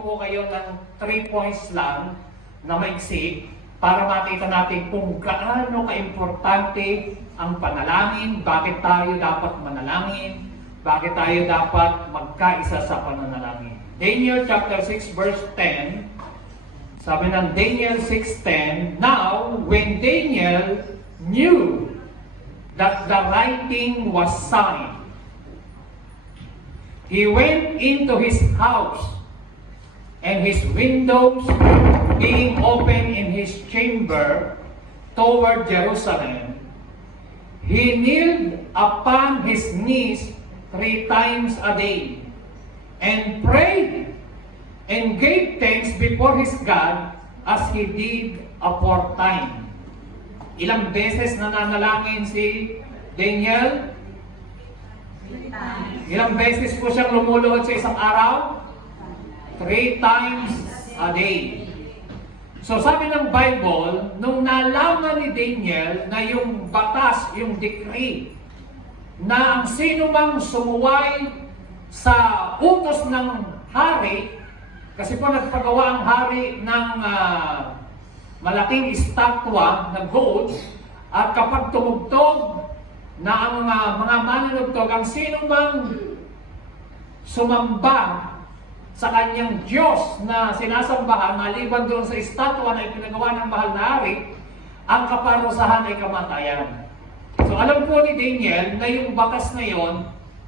po kayo ng 3 points lang na maiksi para makita natin kung gaano kaimportante ang panalangin, bakit tayo dapat manalangin, bakit tayo dapat magkaisa sa pananalangin. Daniel chapter 6 verse 10, sabi ng Daniel 6:10, "Now, when Daniel knew that the writing was signed, he went into his house, and his windows being open in his chamber toward Jerusalem, he kneeled upon his knees 3 times a day, and prayed, and gave thanks before his God, as he did aforetime." Ilang beses nananalangin si Daniel? 3 times. Ilang beses po siyang lumuluhod sa isang araw? 3 times a day. So sabi ng Bible, nung nalaman ni Daniel na yung batas, yung decree, na ang sino mang sumuway sa utos ng hari, kasi po nagpagawa ang hari ng malaking estatwa na goat, at kapag tumugtog na ang mga manunugtog, ang sino mang sumamba sa kanyang Diyos na sinasambahan, maliban doon sa estatwa na ipinagawa ng mahal na hari, ang kaparusahan ay kamatayan. So alam po ni Daniel na yung batas na yon,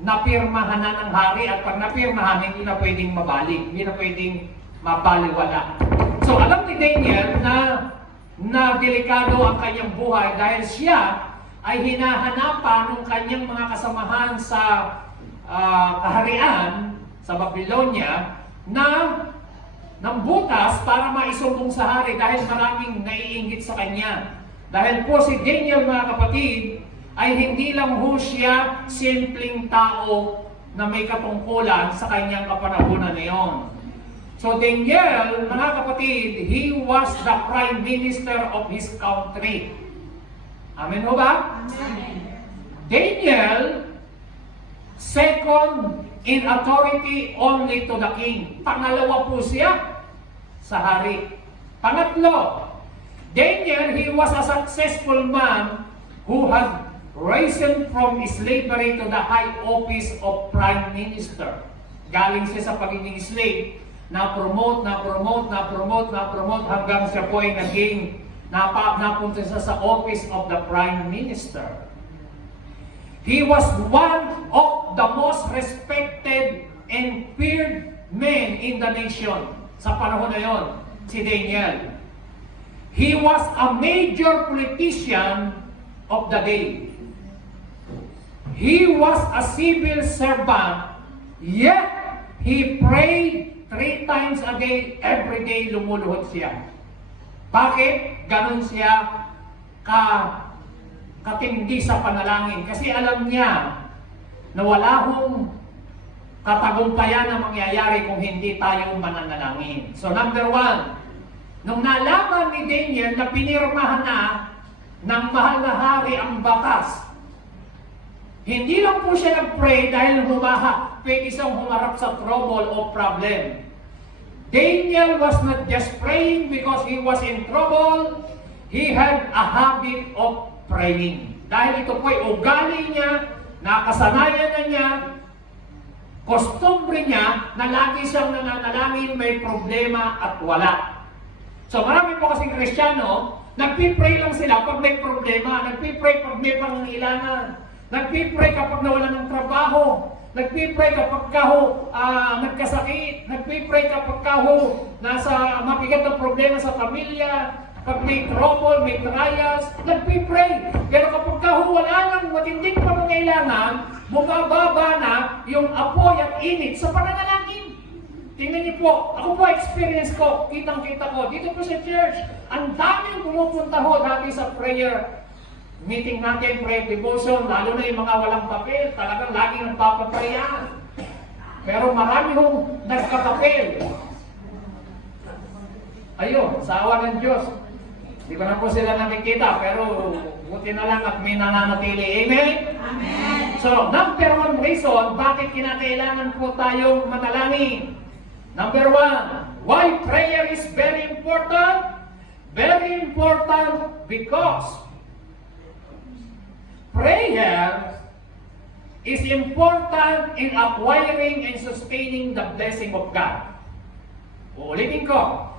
napirmahan na ng hari, at pag napirmahan, hindi na pwedeng mabalik, hindi na pwedeng mabaliwala. So alam ni Daniel na delikado ang kanyang buhay dahil siya ay hinahanapan ng kanyang mga kasamahan sa kaharian sa Babylonia ng butas para maisumbong sa hari dahil maraming naiinggit sa kanya. Dahil po si Daniel, mga kapatid, ay hindi lang ho siya simpleng tao na may katungkulan sa kanyang kapanahunan na yon. So Daniel, mga kapatid, he was the prime minister of his country. Amen ho ba? Amen. Daniel, second in authority only to the king. Pangalawa po siya sa hari. Pangatlo, Daniel, he was a successful man who had risen from slavery to the high office of prime minister. Galing siya sa pagiging slave, na-promote hanggang siya po ay napunta siya sa office of the prime minister. He was one of the most respected and feared men in the nation sa panahon na yon, si Daniel. He was a major politician of the day. He was a civil servant, yet he prayed 3 times a day, every day lumuluhod siya. Bakit? Ganon siya katindi sa panalangin. Kasi alam niya na wala hong katagumpayan na mangyayari kung hindi tayo mananalangin. So number 1, nung nalaman ni Daniel na pinirmahan na ng mahal na hari ang batas, hindi lang po siya nag-pray dahil pwede siyang humarap sa trouble o problem. Daniel was not just praying because he was in trouble, he had a habit of praying. Dahil ito po ay ugali niya, nakasanayan na niya, kostumbre niya na lagi siyang nananalangin, may problema at wala. So marami po kasing Kristiyano, nagpipray lang sila pag may problema, nagpipray pag may pangangailangan, nagpipray kapag nawala ng trabaho, nagpipray kapag nagkasakit, nagpipray kapag nasa mabigat na problema sa pamilya, pag may trouble, may trials, nagpipray. Pero kapag wala nang matinding pangangailangan, bumababa na yung apoy at init sa pananalangin. Tingnan niyo po, ako po experience ko, kitang-kita ko, dito po sa church, ang daming pumupunta ho dati sa prayer meeting natin, prayer devotion, lalo na yung mga walang papel, talagang laging nagpapaprayan. Pero marami hong nagpapapel. Ayun, sa awa ng Diyos. Di ko na po sila nakikita, pero buti na lang at may nananatili. Amen? Amen. So, number 1 reason, bakit kinakailangan po tayong manalangin? Number one, why prayer is very important? Very important because prayer is important in acquiring and sustaining the blessing of God. Uulitin ko,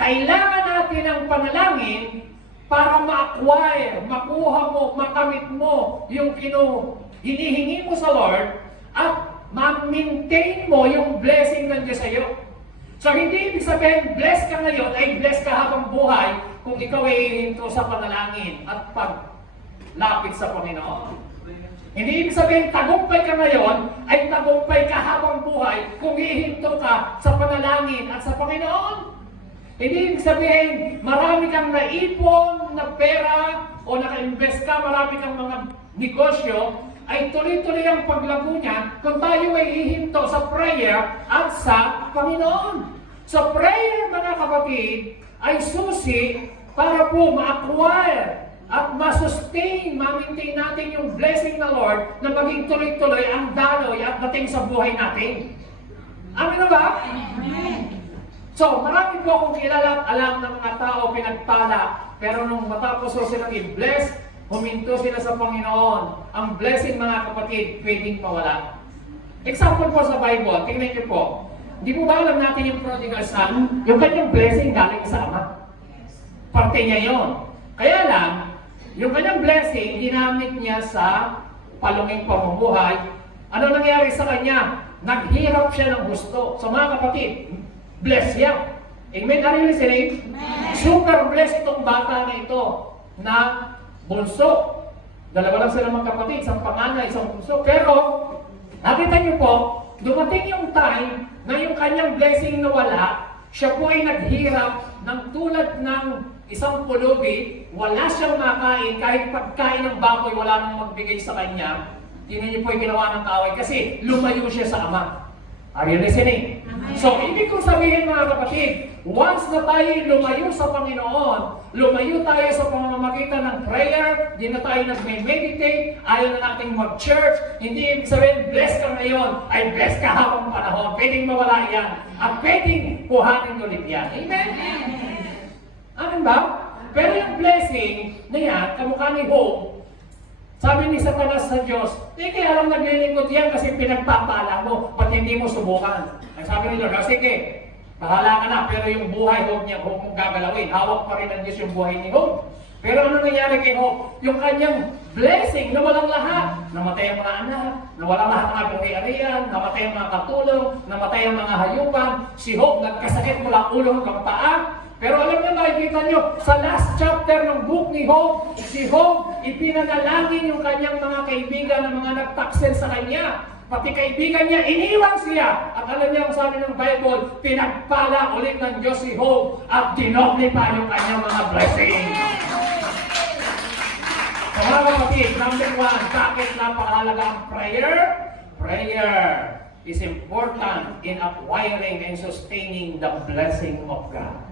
kailangan natin ang panalangin para ma-acquire, makuha mo, makamit mo yung hinihingi mo sa Lord at ma-maintain mo yung blessing ng Diyos sa iyo. So hindi ibig sabihin, bless ka ngayon ay bless ka habang buhay kung ikaw ay hihinto sa panalangin at paglapit sa Panginoon. Hindi ibig sabihin, tagumpay ka ngayon ay tagumpay ka habang buhay kung hihinto ka sa panalangin at sa Panginoon. Hindi ibig sabihin, marami kang naipon na pera o naka-invest ka, marami kang mga negosyo, ay tuloy-tuloy ang paglago niya kung tayo ay hihinto sa prayer at sa Panginoon. So prayer, mga kapatid, ay susi para po ma-acquire at ma-sustain, ma-maintain natin yung blessing ng Lord na maging tuloy-tuloy ang daloy at dating sa buhay natin. Amin na ba? Amen. So, marami po akong kilala at alam ng mga tao pinagpala. Pero nung matapos ko silang i-bless, huminto sila sa Panginoon. Ang blessing, mga kapatid, pwedeng mawala. Example po sa Bible, tingnan niyo po. Hindi mo ba alam natin yung prodigal son? Yung kanyang blessing galing sa Ama. Parte niya yon. Kaya lang, yung kanyang blessing, ginamit niya sa palunging pamumuhay. Ano nangyari sa kanya? Naghirap siya ng gusto. So mga kapatid, bless siya. Amen? Are you listening? Amen. Super blessed itong bata na ito na bunso. Dalawa lang sila mga kapatid, isang panganay, isang bunso. Pero, nakita niyo po, dumating yung time na yung kanyang blessing nawala, siya po ay naghirap ng tulad ng isang pulubi, wala siyang makain, kahit pagkain ng baboy, wala nang magbigay sa kanya. Tingnan niyo po yung ginawa ng kaaway kasi lumayo siya sa Ama. Are you listening? Amen. So, ibig kong sabihin mga kapatid, once na tayo lumayo sa Panginoon, lumayo tayo sa pamamagitan ng prayer, di na tayo nag-meditate, ayaw na nating mag-church, hindi ibig sabihin, bless ka ngayon, ay bless ka habang panahon. Pwedeng mawala yan, at pwedeng kuhanin ulit yan. Amen? Amen ba? Pero yung blessing na yan, kamukha ni Hope, sabi ni Satanas sa Diyos, kaya lang naglilingkod yan kasi pinagpapala mo, ba't hindi mo subukan? Ang sabi ni Lord, sige, bahala ka na, pero yung buhay, huwag mong gagalawin. Hawak pa rin ng Diyos yung buhay ni Hope. Pero ano nangyari kay Hope? Yung kanyang blessing, nawalang lahat. Namatay ang mga anak, nawalang lahat ng ari-arian, namatay ang mga katulong, namatay ang mga hayupan. Si Hope nagkasakit mula ulo hanggang paa. Pero alam niyo, makikita niyo, sa last chapter ng book ni Hope, si Hope, ipinanalangin yung kanyang mga kaibigan na mga nagtaksil sa kanya. Pati kaibigan niya, iniwan siya. At alam niyo, ang sabi ng Bible, pinagpala ulit ng Diyos si Hope at dinoble pa yung kanyang mga blessing. So mga kapatid, number one, bakit napakahalaga ang prayer? Prayer is important in acquiring and sustaining the blessing of God.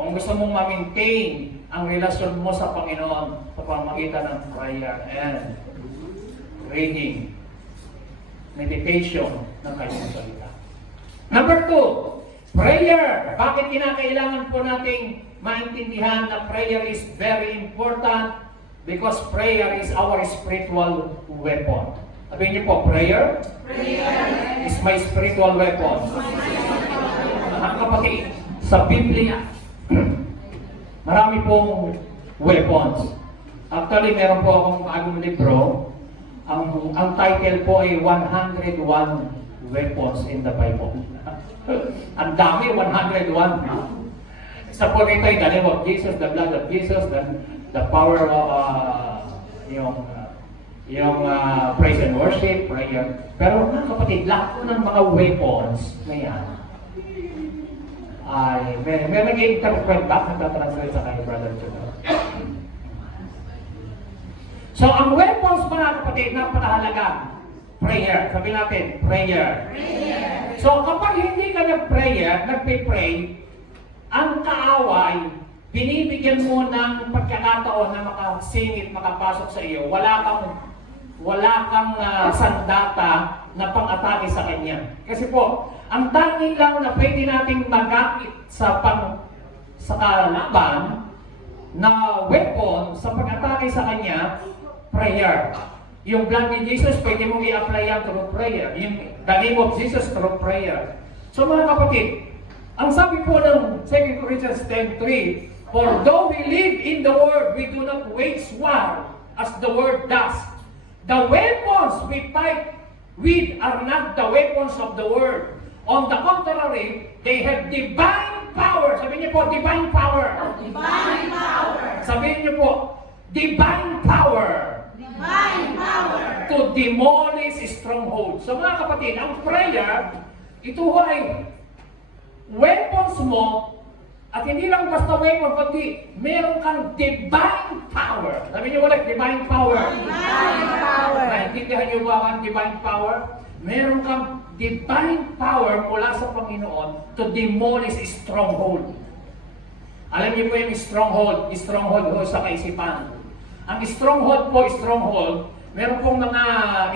Kung gusto mong ma-maintain ang relasyon mo sa Panginoon sa pamamagitan ng prayer and reading, meditation ng kanyang salita. Number two, prayer. Bakit kinakailangan po nating maintindihan na prayer is very important? Because prayer is our spiritual weapon. Sabihin niyo po, prayer is my spiritual weapon. Mga kapatid, sa Biblia, marami pong weapons. Actually, meron po akong bagong libro. Ang title po ay 101 Weapons in the Bible. Ang dami, 101. Isa po rito ay the name of Jesus, the blood of Jesus, the power of yung praise and worship, prayer. Pero mga kapatid, lahat po ng mga weapons na yan, ay may nag-interpret back, nagtatranslate sa kanya, Brother Juno. So, ang weapons, mga kapatid, napakahalaga. Prayer. Sabi natin, prayer. So, kapag hindi ka nag-prayer, nagpe-pray, ang kaaway, binibigyan mo ng pagkakataon na makasingit, makapasok sa iyo. Wala kang sandata na pang-atake sa kanya. Kasi po, ang tanging lang na pwede nating magamit sa kalaban na weapon sa pag-atake sa kanya, prayer. Yung blood ni Jesus, pwede mong i-apply yan through prayer. Yung the name of Jesus through prayer. So mga kapatid, ang sabi po ng 2 Corinthians 10:3, for though we live in the world, we do not wage war as the world does. The weapons we fight with are not the weapons of the world. On the contrary, they have divine power. Sabihin niyo po, divine power. Divine power. Sabihin niyo po, divine power. Divine power. To demolish strongholds. So mga kapatid, ang prayer, ito ay weapons mo, at hindi lang basta weapon, kundi meron kang divine power. Sabi niyo ulit, divine power. Divine power. Naintindihan niyo ba ang divine power? Meron kang divine power mula sa Panginoon to demolish stronghold. Alam niyo po yung stronghold ho sa kaisipan. Ang stronghold po, meron pong mga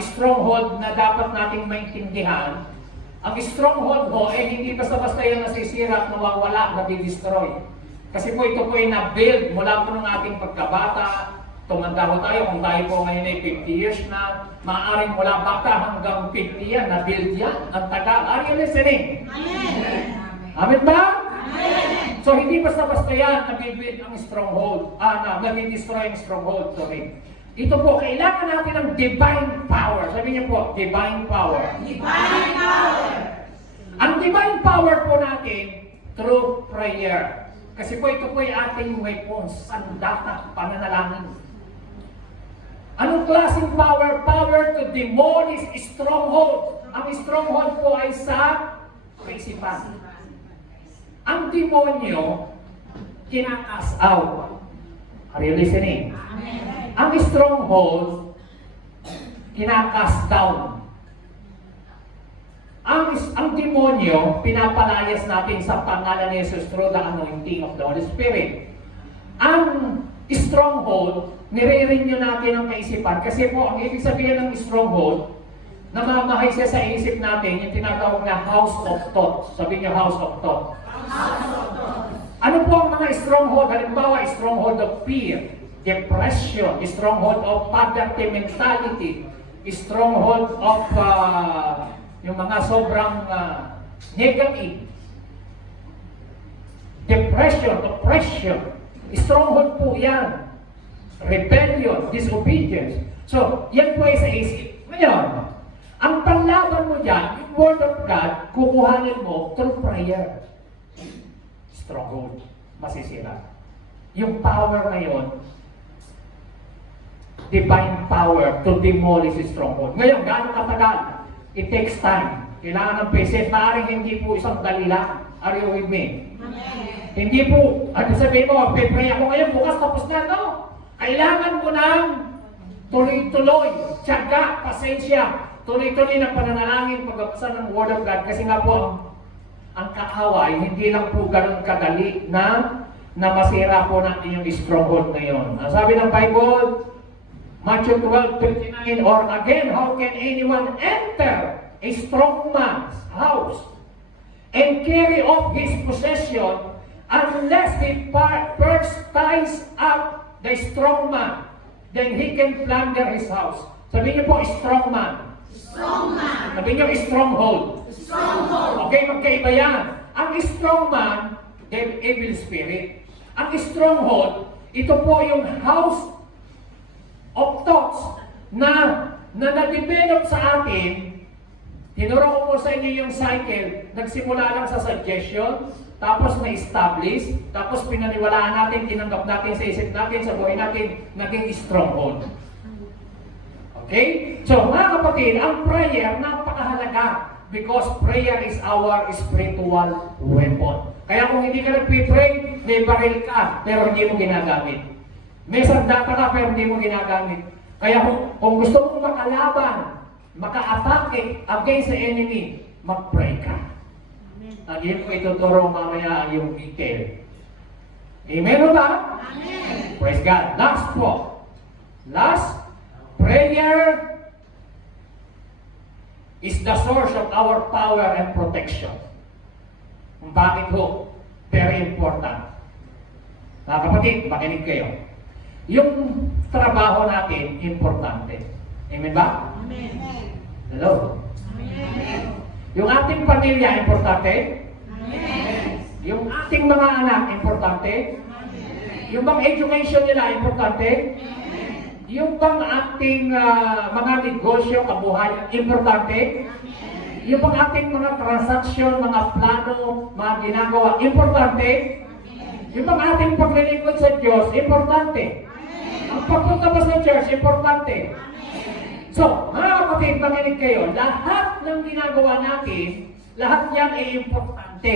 stronghold na dapat nating maintindihan. Ang stronghold ho, hindi basta-basta yung nasisira at nawawala, nadi-destroy. Kasi po ito po ay na-build mula po ng ating pagkabata. Tumanda ho tayo, kung tayo po ngayon ay 50 years na, maaaring mula bata hanggang 50 yan, na-build yan. Ang tagal. Are you listening? Amen. Amen ba? Amen. So hindi basta-basta yan, nabibuild ang stronghold. Nadi-destroy ang stronghold. Sorry. Ito po, kailangan natin ng divine power. Sabi niyo po, divine power. Divine power. Ang divine power po natin through prayer. Kasi po ito po ay ating weapons, sandata, pananalangin. Anong klaseng power? Power to demolish stronghold. Ang stronghold po ay sa kaisipan. Ang demonyo, kinakas out. Are you listening? Amen. Ang stronghold, kinakas down. Ang demonyo, pinapalayas natin sa pangalan ni Jesus through the anointing of the Holy Spirit. Ang stronghold, nire-renew natin ang kaisipan. Kasi po, ang ibig sabihin ng stronghold, namamahay siya sa isip natin, yung tinatawag na house of thoughts. Sabi niyo, house of thoughts. Ano po ang mga stronghold? Halimbawa, stronghold of fear, depression, stronghold of poverty mentality, stronghold of yung mga sobrang negative, depression, oppression, stronghold po yan, rebellion, disobedience. So, yan po ay sa isip. Ngayon, ang panlaban mo dyan, yung Word of God, kukuhanin mo through prayer. Stronghold, masisira. Yung power na yun, divine power to demolish stronghold. Ngayon, gaano katagal? It takes time. Kailangan ng patience. Maaaring hindi po isang dali lang. Are you with me? Amen. Hindi po, ano sabihin mo, pray ako ngayon, bukas tapos na, no? Kailangan mo ng tuloy-tuloy, tiyaga, pasensya, tuloy-tuloy na pananalangin, pagbabasa ng Word of God. Kasi nga po, ang kaaway, hindi lang po ganun kadali na masira po natin yung stronghold ngayon. Ang sabi ng Bible, Matthew 12:39, or again, how can anyone enter a strong man's house and carry off his possession unless he first ties up the strong man? Then he can plunder his house. Sabi niyo po, strong man. Strong man. Sabi niyo, stronghold. Stronghold. Okay, magkaiba yan. Ang strong man, evil spirit. Ang stronghold, ito po yung house of thoughts na na-develop sa atin. Tinuro ko po sa inyo yung cycle. Nagsimula lang sa suggestion, tapos na-establish, tapos pinaniwalaan natin, tinanggap natin sa isip natin, sa buhay natin, naging stronghold. Okay? So, mga kapatid, ang prayer, napakahalaga. Because prayer is our spiritual weapon. Kaya kung hindi ka nagpipray, may baril ka, pero hindi mo ginagamit. May sandata ka, pero hindi mo ginagamit. Kaya kung gusto mong makalaban, maka-atake against the enemy, mag-pray ka. At yun ko ituturo mamaya ang yung detail. Amen o ba? Amen. Praise God. Last po. Last, prayer is the source of our power and protection. Kung bakit ho? Very important. Mga kapatid, makinig kayo. Yung trabaho natin, importante. Amen ba? Amen. Hello? Amen. Yung ating pamilya, importante? Amen. Yung ating mga anak, importante? Yung bang education nila, importante? Yung bang ating mga negosyo, kabuhayan, importante? Yung bang ating mga transaksyon, mga plano, mga ginagawa, importante? Yung bang ating paglilingkod sa Diyos, importante? Ang pagpunta ba sa church, importante? So, mga kapatid, makinig kayo, lahat ng ginagawa natin, lahat yan ay importante.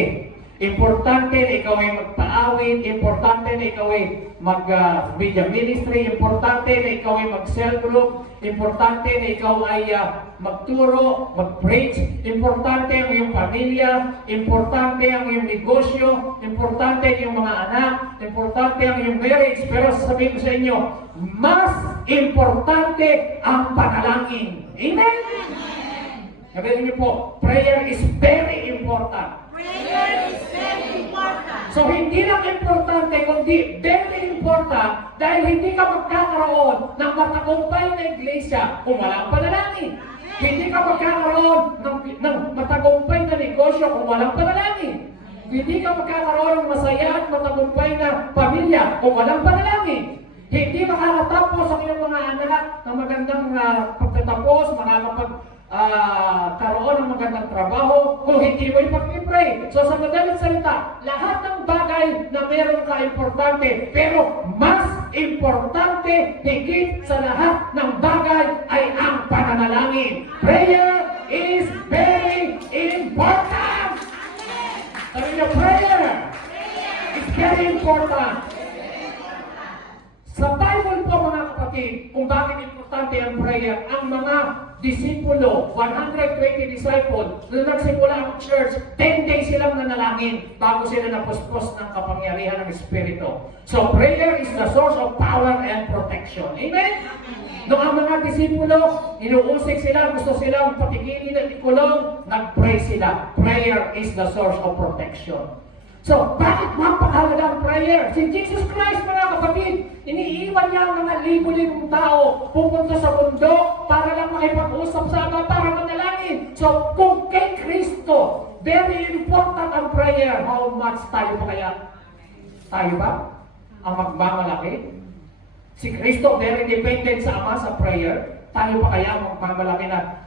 Importante na ikaw ay magpaawit, importante na ikaw ay mag-media ministry, importante na ikaw ay mag-cell group, importante na ikaw ay magturo, mag-preach, importante ang iyong pamilya, importante ang iyong negosyo, importante ang iyong mga anak, importante ang iyong marriage. Pero sasabihin ko sa inyo, mas importante ang panalangin. Amen? Sabihin niyo po, prayer is very important. Prayer is very important. So hindi lang importante, kundi very important dahil hindi ka magkakaroon ng matagumpay na iglesia kung walang panalangin. Hindi ka magkakaroon ng matagumpay na negosyo kung walang panalangin. Hindi ka magkakaroon ng masaya at matagumpay na pamilya kung walang panalangin. Hindi makakatapos ang iyong mga anak ng magandang pagtatapos, karoon ng magandang trabaho kung hindi mo ipag-pray. So sa madaling salita, lahat ng bagay na meron ka importante, pero mas importante higit sa lahat ng bagay ay ang pananalangin. Prayer is very important. Sabi niyo, prayer is very important. Sa Bible po mga kapatid, kung bakit importante ang prayer, ang mga disipulo, 120 disciples, nung nagsimula ang church, 10 days silang nanalangin bago sila napuspos ng kapangyarihan ng Espiritu. So prayer is the source of power and protection. Amen? Nung ang mga disipulo, inuusik sila, gusto silang patigilin at ikulong, nag-pray sila. Prayer is the source of protection. So, bakit mapakahalaga ang prayer? Si Jesus Christ, mga kapatid, iniiwan niya ang mga libo-libong tao pupunta sa bundok para lang makipag-usap sa Ama para manalangin. So, kung kay Kristo, very important ang prayer, how much tayo pa kaya? Tayo ba? Ang magmamalaki? Si Kristo, very dependent sa Ama sa prayer. Tayo pa kaya ang magmamalaki na,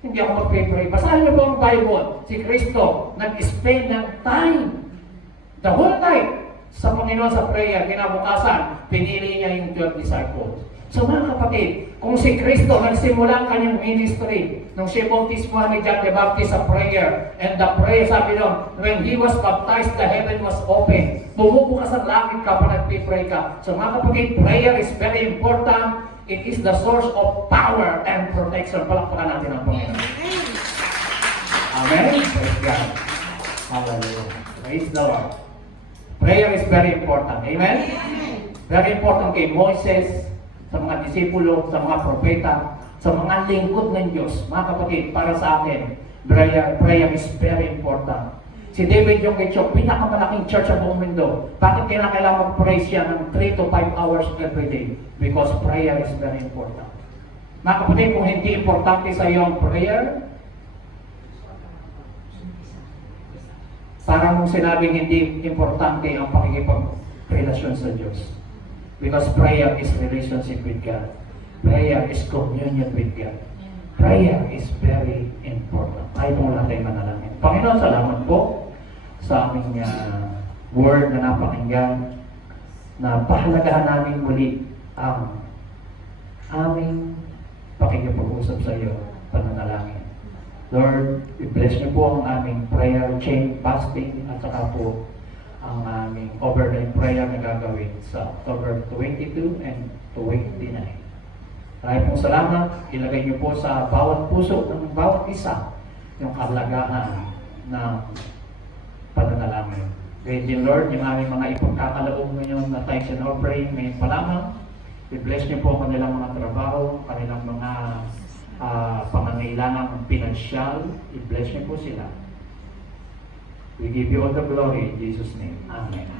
hindi ako mag-pray. Basahin niyo po ang Bible. Si Kristo, nag-spend ng time the whole night sa Panginoon sa prayer, kinabukasan, pinili niya yung 12 disciples. So mga kapatid, kung si Kristo nagsimula ang kanyang ministry, nung siya bautismuhan ni John the Baptist sa prayer, and the prayer, sabi doon, when he was baptized, the heaven was open. Bumubukas ang langit ka pa nagpipray ka. So mga kapatid, prayer is very important. It is the source of power and protection. Palakpakan natin ang Panginoon. Amen? Praise God. Hallelujah. Praise the Lord. Prayer is very important. Amen? Very important kay Moses, sa mga disipulo, sa mga propeta, sa mga lingkod ng Diyos. Mga kapatid, para sa atin, prayer is very important. Si David yung Ketchuk, pinakamalaking church sa buong mundo. Bakit kailangan mag-pray siya ng 3 to 5 hours every day? Because prayer is very important. Mga kapatid, kung hindi importante sa iyo ang prayer, parang mong sinabing hindi importante ang pakikipag-relasyon sa Diyos. Because prayer is relationship with God. Prayer is communion with God. Prayer is very important. Tayo po lang tayo manalangin. Panginoon, salamat po sa aming word na napakinggan, na pahalagahan namin muli ang aming pakikipag-usap sa iyo, pananalangin. Lord, i-bless niyo po ang aming prayer chain fasting at saka po ang aming overnight prayer na gagawin sa October 22 and 29. Maraming pong salamat. Ilagay niyo po sa bawat puso ng bawat isa yung kahalagahan ng pananalangin. Kaya din Lord, yung aming mga ipagkakalaong ngayon na thanks and offering ngayon pa lamang, i-bless niyo po kanilang mga trabaho, kanilang mga pangangailangan pinansyal, i-bless niyo po sila. We give you all the glory in Jesus' name. Amen.